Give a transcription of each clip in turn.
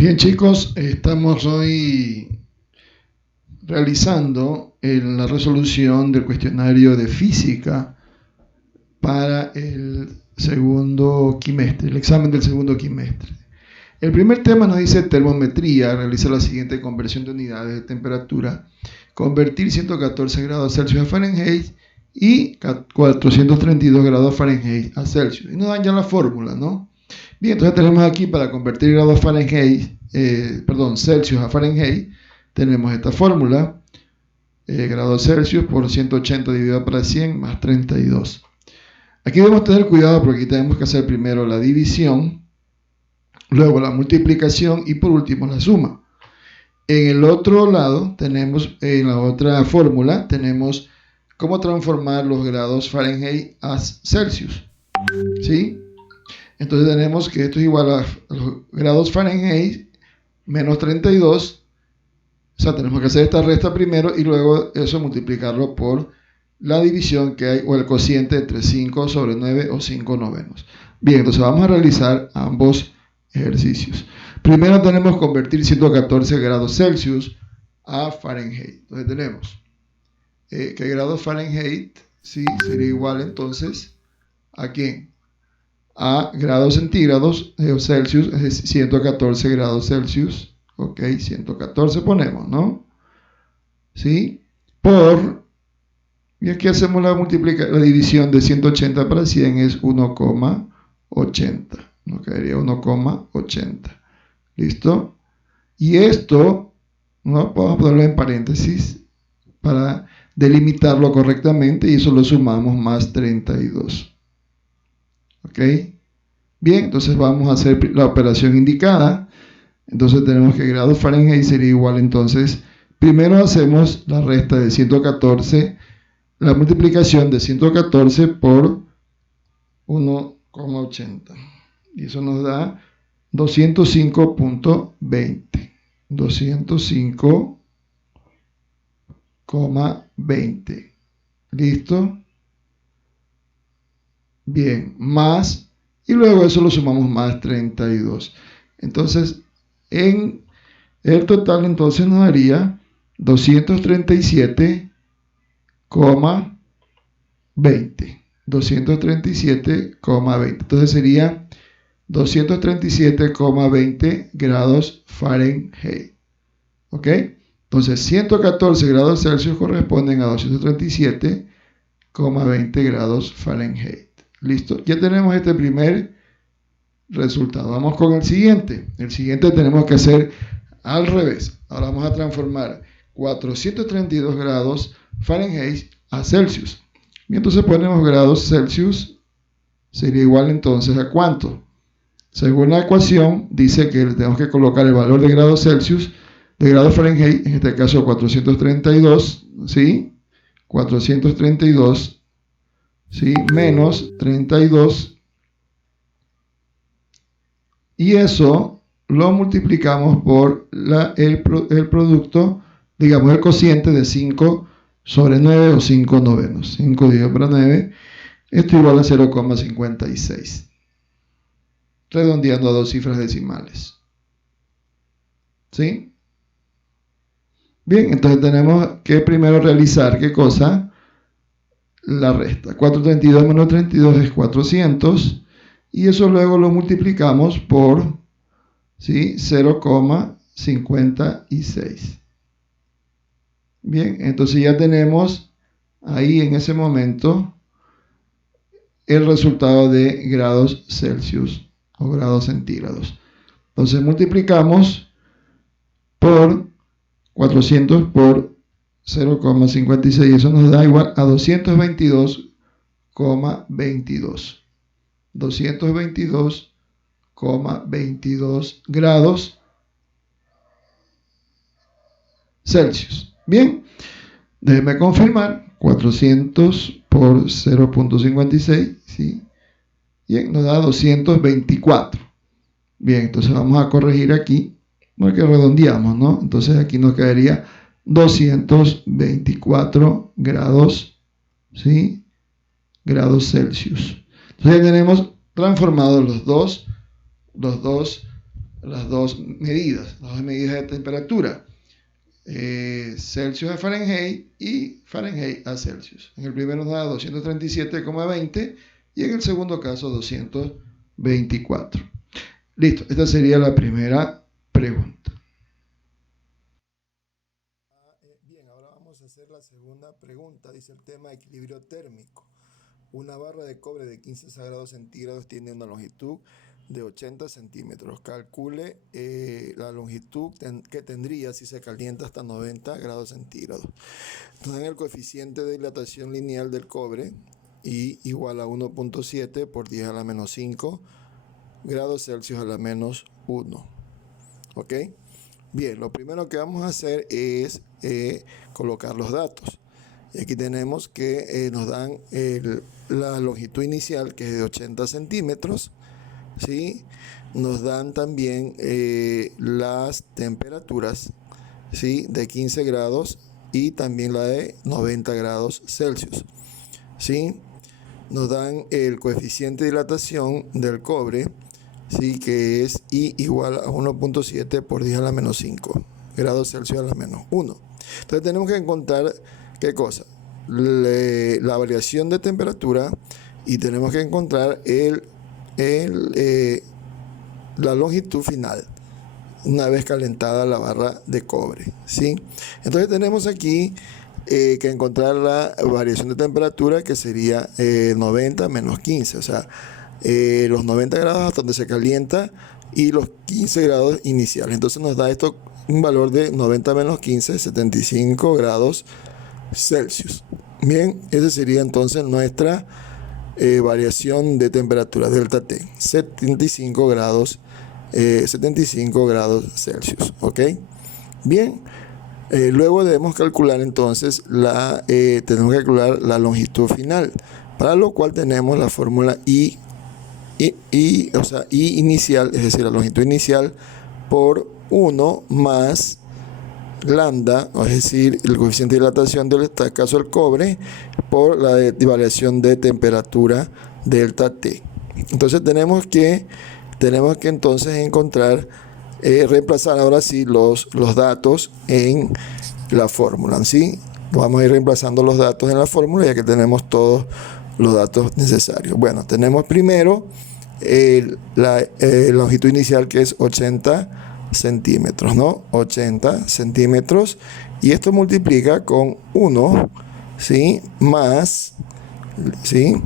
Bien, chicos, estamos hoy realizando la resolución del cuestionario de física para el segundo quimestre, el examen del segundo quimestre. El primer tema nos dice termometría, realizar la siguiente conversión de unidades de temperatura, convertir 114 grados Celsius a Fahrenheit y 432 grados Fahrenheit a Celsius. Y nos dan ya la fórmula, ¿no? Bien, entonces tenemos aquí para convertir grados Celsius a Fahrenheit, tenemos esta fórmula, grados Celsius por 180 dividido por 100 más 32. Aquí debemos tener cuidado porque aquí tenemos que hacer primero la división, luego la multiplicación y por último la suma. En el otro lado tenemos, en la otra fórmula, tenemos cómo transformar los grados Fahrenheit a Celsius, ¿sí? Entonces tenemos que esto es igual a los grados Fahrenheit menos 32. O sea, tenemos que hacer esta resta primero y luego eso multiplicarlo por la división que hay o el cociente entre 5 sobre 9 o 5 novenos. Bien, entonces vamos a realizar ambos ejercicios. Primero tenemos que convertir 114 grados Celsius a Fahrenheit. Entonces tenemos que grados Fahrenheit, ¿sí? Sería igual entonces a ¿quién? A grados centígrados Celsius, es 114 grados Celsius, ok, 114 ponemos, ¿no? ¿Sí? Por, y aquí hacemos la división de 180 para 100 es 1,80, nos quedaría 1,80, ¿listo? Y esto, ¿no? Vamos a ponerlo en paréntesis para delimitarlo correctamente y eso lo sumamos más 32. ¿Ok? Bien, entonces vamos a hacer la operación indicada. Entonces tenemos que grados Fahrenheit sería igual, entonces, primero hacemos la resta de 114, la multiplicación de 114 por 1,80. Y eso nos da 205,20. 205,20. ¿Listo? Bien, más, y luego eso lo sumamos más 32. Entonces, en el total entonces nos daría 237,20. 237,20. Entonces sería 237,20 grados Fahrenheit. ¿Ok? Entonces 114 grados Celsius corresponden a 237,20 grados Fahrenheit. Listo, ya tenemos este primer resultado. Vamos con el siguiente. El siguiente tenemos que hacer al revés. Ahora vamos a transformar 432 grados Fahrenheit a Celsius. Y entonces ponemos grados Celsius, sería igual entonces a ¿cuánto? Según la ecuación, dice que tenemos que colocar el valor de grados Celsius, de grados Fahrenheit, en este caso 432, ¿sí? 432, ¿sí? Menos 32. Y eso lo multiplicamos por el producto, digamos el cociente de 5 sobre 9 o 5 novenos. 5 dividido por 9, esto igual a 0,56. Redondeando a dos cifras decimales. ¿Sí? Bien, entonces tenemos que primero realizar, ¿qué cosa? La resta. 432 menos 32 es 400. Y eso luego lo multiplicamos por, ¿sí? 0,56. Bien, entonces ya tenemos ahí en ese momento el resultado de grados Celsius o grados centígrados. Entonces multiplicamos por 400 por 0,56. Eso nos da igual a 222,22. 222,22 grados Celsius. Bien, déjenme confirmar. 400 por 0,56, ¿sí? Bien, nos da 224. Bien, entonces vamos a corregir aquí, porque redondeamos, ¿no? Entonces aquí nos quedaría 224 grados, ¿sí? Grados Celsius. Entonces ya tenemos transformados los dos las dos medidas de temperatura, Celsius a Fahrenheit y Fahrenheit a Celsius. En el primero nos da 237,20 y en el segundo caso 224. Listo, esta sería la primera pregunta. Bien, ahora vamos a hacer la segunda pregunta. Dice el tema equilibrio térmico. Una barra de cobre de 15 grados centígrados tiene una longitud de 80 centímetros. Calcule la longitud que tendría si se calienta hasta 90 grados centígrados. Entonces, el coeficiente de dilatación lineal del cobre I igual a 1.7 por 10 a la menos 5 grados Celsius a la menos 1. ¿Ok? Bien, lo primero que vamos a hacer es colocar los datos. Y aquí tenemos que nos dan la longitud inicial, que es de 80 centímetros. ¿Sí? Nos dan también las temperaturas, ¿sí? De 15 grados y también la de 90 grados Celsius. ¿Sí? Nos dan el coeficiente de dilatación del cobre, ¿sí? Que es I igual a 1.7 por 10 a la menos 5 grados Celsius a la menos 1. Entonces tenemos que encontrar, ¿qué cosa? La variación de temperatura, y tenemos que encontrar la longitud final una vez calentada la barra de cobre, ¿sí? Entonces tenemos aquí que encontrar la variación de temperatura, que sería 90 menos 15, o sea, los 90 grados hasta donde se calienta y los 15 grados iniciales. Entonces nos da esto un valor de 90 menos 15, 75 grados Celsius. Bien, esa sería entonces nuestra variación de temperatura, delta T, 75 grados Celsius. ¿Ok? Bien, luego debemos calcular entonces tenemos que calcular la longitud final, para lo cual tenemos la fórmula I inicial, es decir, la longitud inicial por 1 más lambda, es decir, el coeficiente de dilatación del este caso el cobre, por la variación de temperatura delta T. Entonces tenemos que entonces encontrar, reemplazar ahora sí los datos en la fórmula, ¿sí? Vamos a ir reemplazando los datos en la fórmula, ya que tenemos todos los datos necesarios. Bueno, tenemos primero la longitud inicial, que es 80 centímetros, ¿no? 80 centímetros, y esto multiplica con 1, ¿sí? Más, ¿sí?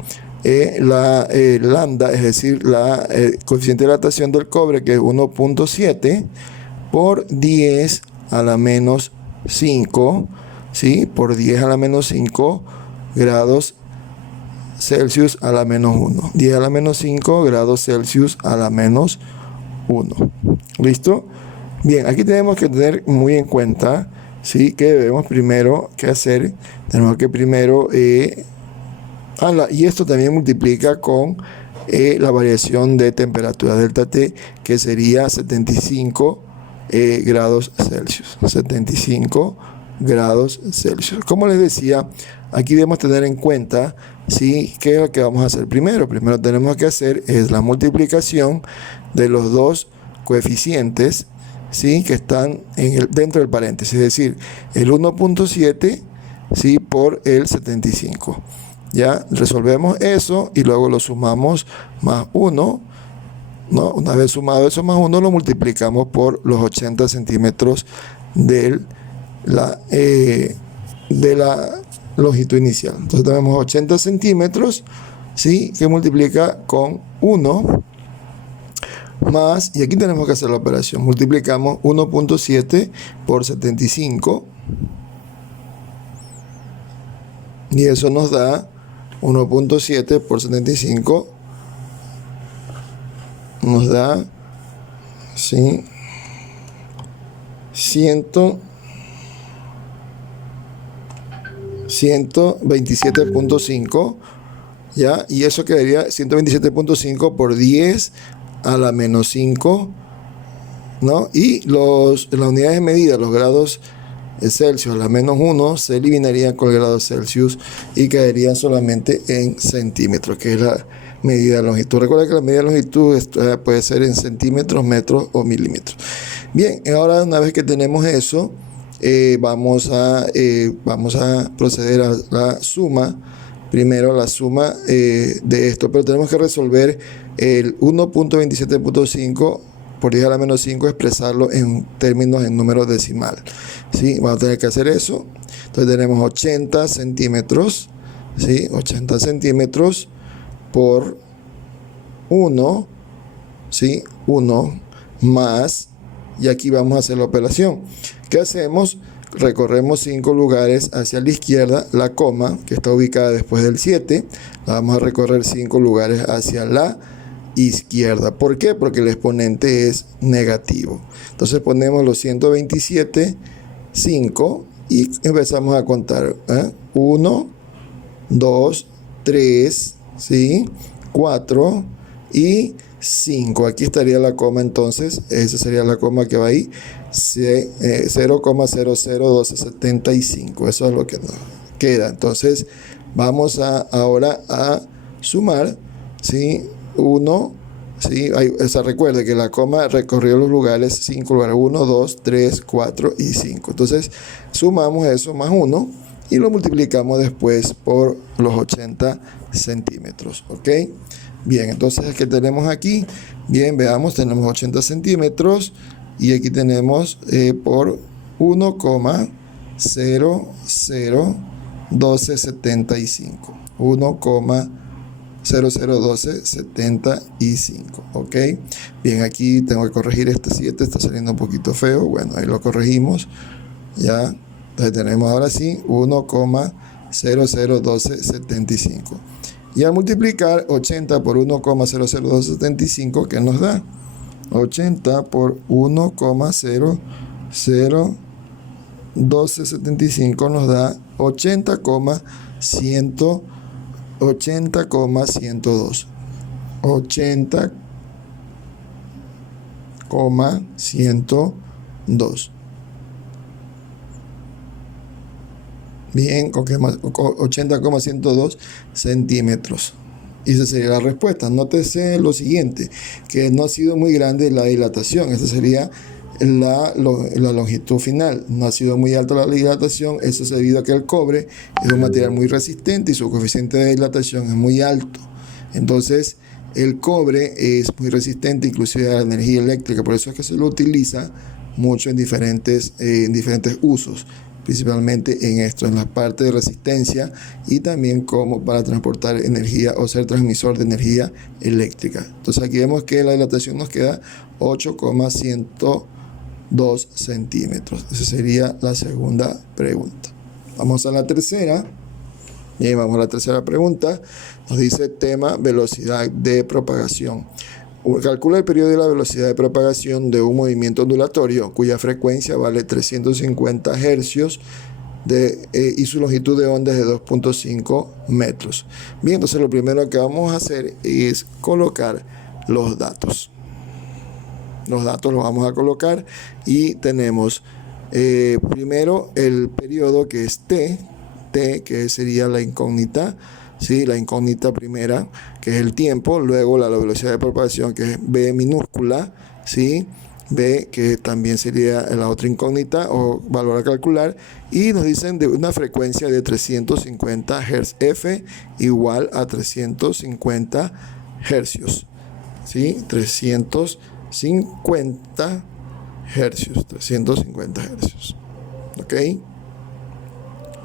La lambda, es decir, la coeficiente de dilatación del cobre, que es 1.7 por 10 a la menos 5, ¿sí? Por 10 a la menos 5 grados Celsius a la menos 1. 10 a la menos 5 grados Celsius a la menos 1. ¿Listo? Bien, aquí tenemos que tener muy en cuenta, ¿sí? Que debemos primero que hacer, tenemos que primero y esto también multiplica con la variación de temperatura delta T, que sería 75 grados Celsius. 75 grados Celsius. Como les decía, aquí debemos tener en cuenta, ¿sí? ¿Qué es lo que vamos a hacer primero? Primero tenemos que hacer es la multiplicación de los dos coeficientes, ¿sí? Que están dentro del paréntesis, es decir, el 1.7, ¿sí? Por el 75. Ya resolvemos eso y luego lo sumamos más 1, ¿no? Una vez sumado eso más 1, lo multiplicamos por los 80 centímetros de la longitud inicial. Entonces tenemos 80 centímetros, ¿sí? Que multiplica con 1 más, y aquí tenemos que hacer la operación, multiplicamos 1.7 por 75 y eso nos da 1.7 por 75, nos da, ¿sí? 127.5, ¿ya? Y eso quedaría 127.5 por 10 a la menos 5, ¿no? Y las unidades de medida, los grados Celsius a la menos 1, se eliminarían con el grado Celsius y caerían solamente en centímetros, que es medida de longitud. Recuerda que la medida de longitud puede ser en centímetros, metros o milímetros. Bien, ahora una vez que tenemos eso, vamos a proceder a la suma. Primero la suma de esto, pero tenemos que resolver el 1.27.5 por 10 a la menos 5, expresarlo en términos en números decimal. ¿Sí? Vamos a tener que hacer eso. Entonces tenemos 80 centímetros, ¿sí? 80 centímetros por 1, ¿sí? 1 más, y aquí vamos a hacer la operación. ¿Qué hacemos? Recorremos 5 lugares hacia la izquierda, la coma, que está ubicada después del 7, la vamos a recorrer 5 lugares hacia la izquierda. ¿Por qué? Porque el exponente es negativo. Entonces ponemos los 127, 5 y empezamos a contar. 1, 2, 3, ¿sí? 4 y 5. Aquí estaría la coma, entonces esa sería la coma que va ahí, 0,001275. Eso es lo que nos queda. Entonces vamos ahora a sumar, ¿sí? 1, ¿sí? Recuerde que la coma recorrió los lugares, 5 lugares, 1, 2, 3, 4 y 5. Entonces sumamos eso más 1 y lo multiplicamos después por los 80 centímetros, ¿ok? Bien, entonces, ¿qué tenemos aquí? Bien, veamos, tenemos 80 centímetros y aquí tenemos por 1,001275. 1,001275, ¿ok? Bien, aquí tengo que corregir este 7, está saliendo un poquito feo. Bueno, ahí lo corregimos, ¿ya? Entonces tenemos ahora sí 1,001275. Y al multiplicar 80 por 1,001275, ¿qué nos da? 80 por 1,001275 nos da 80,102. 80,102. Bien, 80,102 centímetros. Y esa sería la respuesta. Nótese lo siguiente, que no ha sido muy grande la dilatación. Esa sería la longitud final. No ha sido muy alta la dilatación. Eso es debido a que el cobre es un material muy resistente y su coeficiente de dilatación es muy alto. Entonces, el cobre es muy resistente inclusive a la energía eléctrica. Por eso es que se lo utiliza mucho en diferentes usos, principalmente en esto, en la parte de resistencia y también como para transportar energía o ser transmisor de energía eléctrica. Entonces aquí vemos que la dilatación nos queda 8,102 centímetros. Esa sería la segunda pregunta. Vamos a la tercera. Bien, vamos a la tercera pregunta. Nos dice tema velocidad de propagación. Calcula el periodo de la velocidad de propagación de un movimiento ondulatorio cuya frecuencia vale 350 hercios y su longitud de onda es de 2.5 metros. Bien, entonces lo primero que vamos a hacer es colocar los datos. Los datos los vamos a colocar y tenemos primero el periodo que es T, que sería la incógnita. ¿Sí? La incógnita primera, que es el tiempo, luego la velocidad de propagación, que es B minúscula, ¿sí? B, que también sería la otra incógnita o valor a calcular, y nos dicen de una frecuencia de 350 Hz, F igual a 350 hercios, ¿sí? 350 hercios, ¿ok?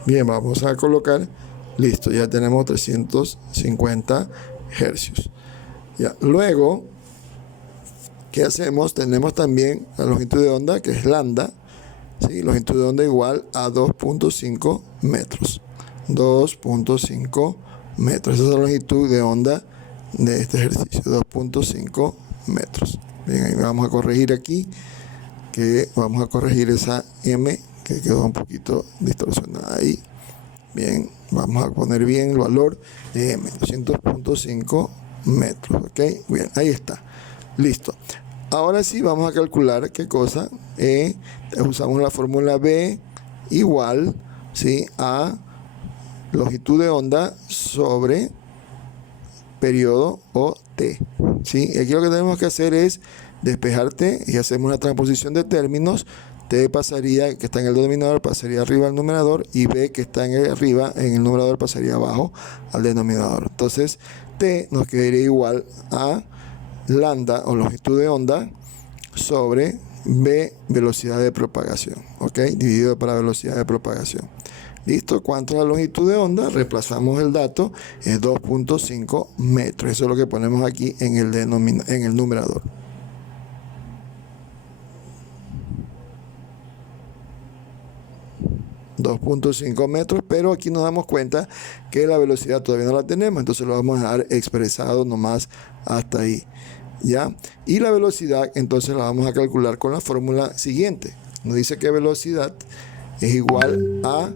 Bien, vamos a colocar. Listo, ya tenemos 350 hercios. Ya. Luego, ¿qué hacemos? Tenemos también la longitud de onda, que es lambda, ¿sí? Longitud de onda igual a 2.5 metros. 2.5 metros. Esa es la longitud de onda de este ejercicio, 2.5 metros. Bien, ahí vamos a corregir aquí, que vamos a corregir esa M, que quedó un poquito distorsionada ahí. Bien, vamos a poner bien el valor de M, 200.5 metros, ¿ok? Bien, ahí está, listo. Ahora sí vamos a calcular qué cosa. Usamos la fórmula B igual, ¿sí? A longitud de onda sobre periodo o t. ¿Sí? Aquí lo que tenemos que hacer es despejarte y hacemos una transposición de términos. T pasaría, que está en el denominador, pasaría arriba al numerador, y B, que está arriba en el numerador, pasaría abajo al denominador. Entonces, T nos quedaría igual a lambda o longitud de onda sobre B, velocidad de propagación, ¿ok? Dividido para velocidad de propagación. ¿Listo? ¿Cuánto es la longitud de onda? Reemplazamos el dato, es 2.5 metros. Eso es lo que ponemos aquí en el numerador. .5 metros, pero aquí nos damos cuenta que la velocidad todavía no la tenemos, entonces lo vamos a dejar expresado nomás hasta ahí, ¿ya? Y la velocidad entonces la vamos a calcular con la fórmula siguiente. Nos dice que velocidad es igual a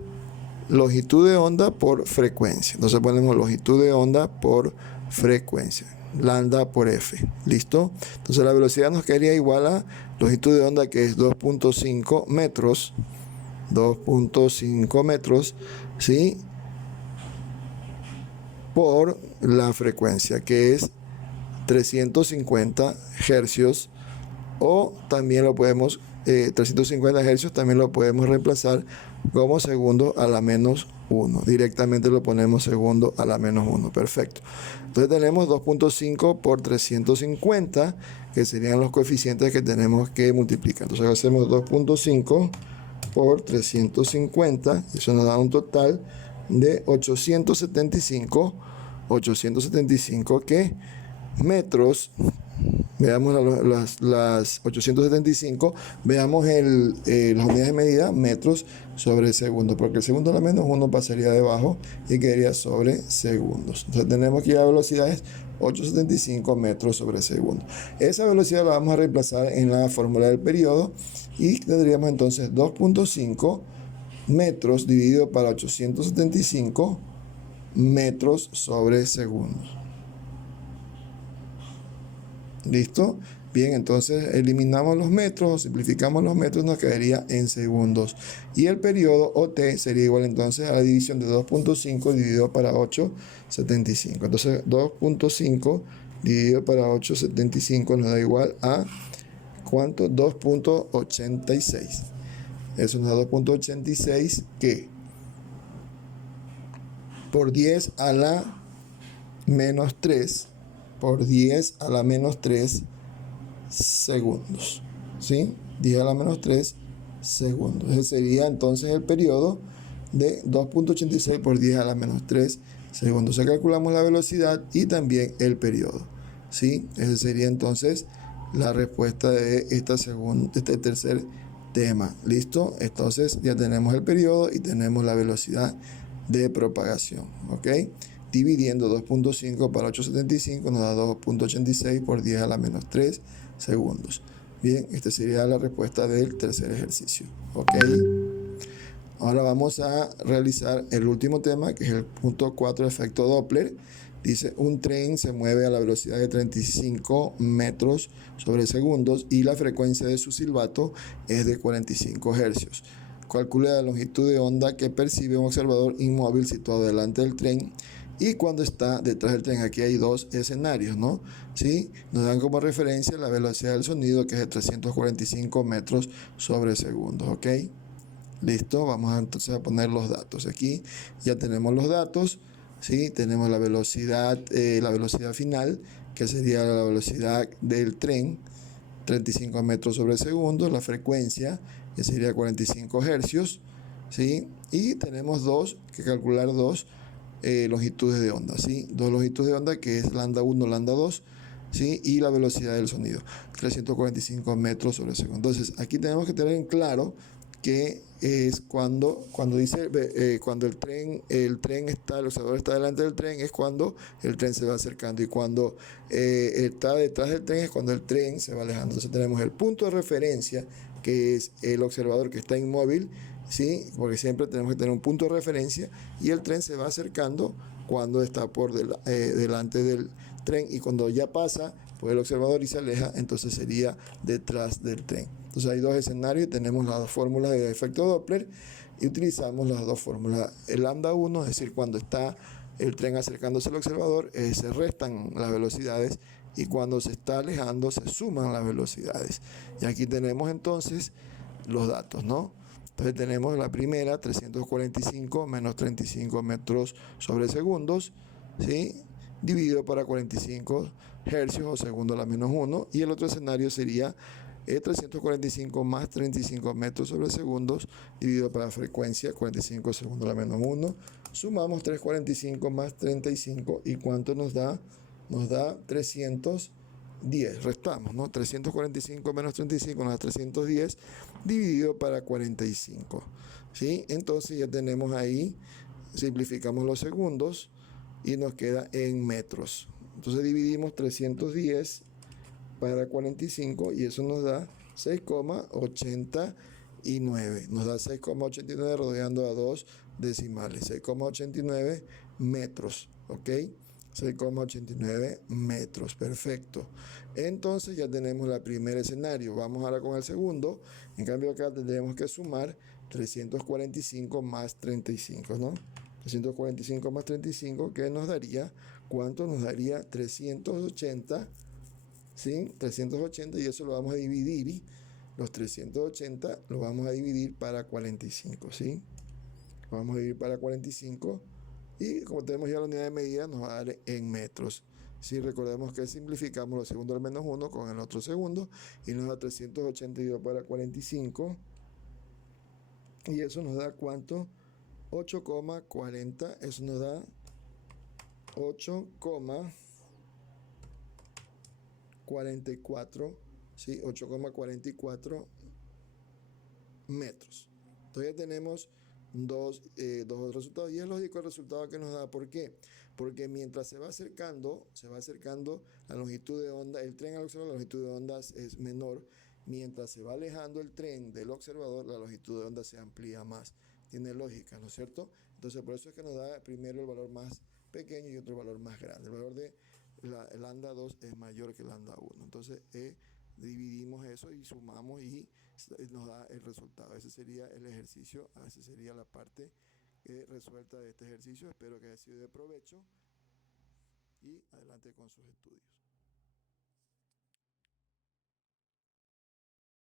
longitud de onda por frecuencia. Entonces ponemos longitud de onda por frecuencia, lambda por f. ¿Listo? Entonces la velocidad nos quedaría igual a longitud de onda, que es 2.5 metros, 2.5 metros, ¿sí? Por la frecuencia, que es 350 hercios, o también lo podemos, 350 hercios también lo podemos reemplazar como segundo a la menos 1. Directamente lo ponemos segundo a la menos 1. Perfecto. Entonces tenemos 2.5 por 350, que serían los coeficientes que tenemos que multiplicar. Entonces hacemos 2.5 por 350, eso nos da un total de 875 ¿qué? Metros. Veamos las 875, veamos las unidades de medida, metros sobre segundo, porque el segundo a la menos 1 pasaría debajo y quedaría sobre segundos. Entonces tenemos que la velocidad es 875 metros sobre segundo. Esa velocidad la vamos a reemplazar en la fórmula del periodo y tendríamos entonces 2.5 metros dividido para 875 metros sobre segundo. ¿Listo? Bien, entonces eliminamos los metros, simplificamos los metros, nos quedaría en segundos. Y el periodo o t sería igual entonces a la división de 2.5 dividido para 875. Entonces 2.5 dividido para 875 nos da igual a ¿cuánto? 2.86. Eso nos da 2.86 que por 10 a la menos 3 por 10 a la menos 3 segundos, ¿sí? 10 a la menos 3 segundos. Ese sería entonces el periodo de 2.86 por 10 a la menos 3 segundos. O sea, calculamos la velocidad y también el periodo, ¿sí? Ese sería entonces la respuesta de este tercer tema. ¿Listo? Entonces ya tenemos el periodo y tenemos la velocidad de propagación, ¿ok? Dividiendo 2.5 para 875 nos da 2.86 por 10 a la menos 3 segundos. Bien, esta sería la respuesta del tercer ejercicio. ¿Ok? Ahora vamos a realizar el último tema, que es el punto 4, efecto Doppler. Dice, un tren se mueve a la velocidad de 35 metros sobre segundos y la frecuencia de su silbato es de 45 hercios. Calcule la longitud de onda que percibe un observador inmóvil situado delante del tren y cuando está detrás del tren. Aquí hay dos escenarios, ¿no? ¿Sí? Nos dan como referencia la velocidad del sonido, que es de 345 metros sobre segundos, ¿ok? Listo, vamos entonces a poner los datos. Aquí ya tenemos los datos, ¿sí? Tenemos la velocidad final, que sería la velocidad del tren, 35 metros sobre segundo, la frecuencia, que sería 45 hercios, ¿sí? Y tenemos que calcular dos longitudes de onda, ¿sí? Dos longitudes de onda, que es lambda 1, lambda 2, ¿sí? Y la velocidad del sonido, 345 metros sobre segundo. Entonces, aquí tenemos que tener en claro que es cuando dice cuando el observador está delante del tren, es cuando el tren se va acercando, y cuando está detrás del tren es cuando el tren se va alejando. Entonces tenemos el punto de referencia, que es el observador que está inmóvil, ¿sí? Porque siempre tenemos que tener un punto de referencia, y el tren se va acercando cuando está delante del tren, y cuando ya pasa por el observador y se aleja, entonces sería detrás del tren. Entonces hay dos escenarios y tenemos las dos fórmulas de efecto Doppler y utilizamos las dos fórmulas. El lambda 1, es decir, cuando está el tren acercándose al observador, se restan las velocidades, y cuando se está alejando se suman las velocidades. Y aquí tenemos entonces los datos, ¿no? Entonces tenemos la primera, 345 menos 35 metros sobre segundos, ¿sí? Dividido para 45 hercios o segundo a la menos 1. Y el otro escenario sería 345 más 35 metros sobre segundos dividido para frecuencia 45 segundos a la menos 1. Sumamos 345 más 35, y ¿cuánto nos da? Nos da 310. Restamos, ¿no? 345 menos 35 nos da 310 dividido para 45. ¿Sí? Entonces ya tenemos ahí, simplificamos los segundos y nos queda en metros. Entonces dividimos 310 para 45 y eso nos da 6,89. Nos da 6,89 rodeando a dos decimales. 6,89 metros. ¿Ok? 6,89 metros. Perfecto. Entonces ya tenemos el primer escenario. Vamos ahora con el segundo. En cambio acá tendremos que sumar 345 más 35, ¿no? 345 más 35, que nos daría, ¿cuánto? Nos daría 380. ¿Sí? 380, y eso lo vamos a dividir, los 380 lo vamos a dividir para 45, ¿sí? Lo vamos a dividir para 45, y como tenemos ya la unidad de medida nos va a dar en metros. ¿Sí? Recordemos que simplificamos los segundos al menos 1 con el otro segundo y nos da 380 dividido para 45, y eso nos da ¿cuánto? 8,40. Eso nos da 8,44, ¿sí? 8,44 metros. Entonces ya tenemos dos resultados, y es lógico el resultado que nos da. ¿Por qué? Porque mientras se va acercando la longitud de onda, el tren al observador, la longitud de onda es menor. Mientras se va alejando el tren del observador, la longitud de onda se amplía más. Tiene lógica, ¿no es cierto? Entonces por eso es que nos da primero el valor más pequeño y otro valor más grande. El valor de lambda 2 es mayor que lambda 1. Entonces dividimos eso y sumamos y nos da el resultado. Ese sería el ejercicio, esa sería la parte resuelta de este ejercicio. Espero que haya sido de provecho y adelante con sus estudios.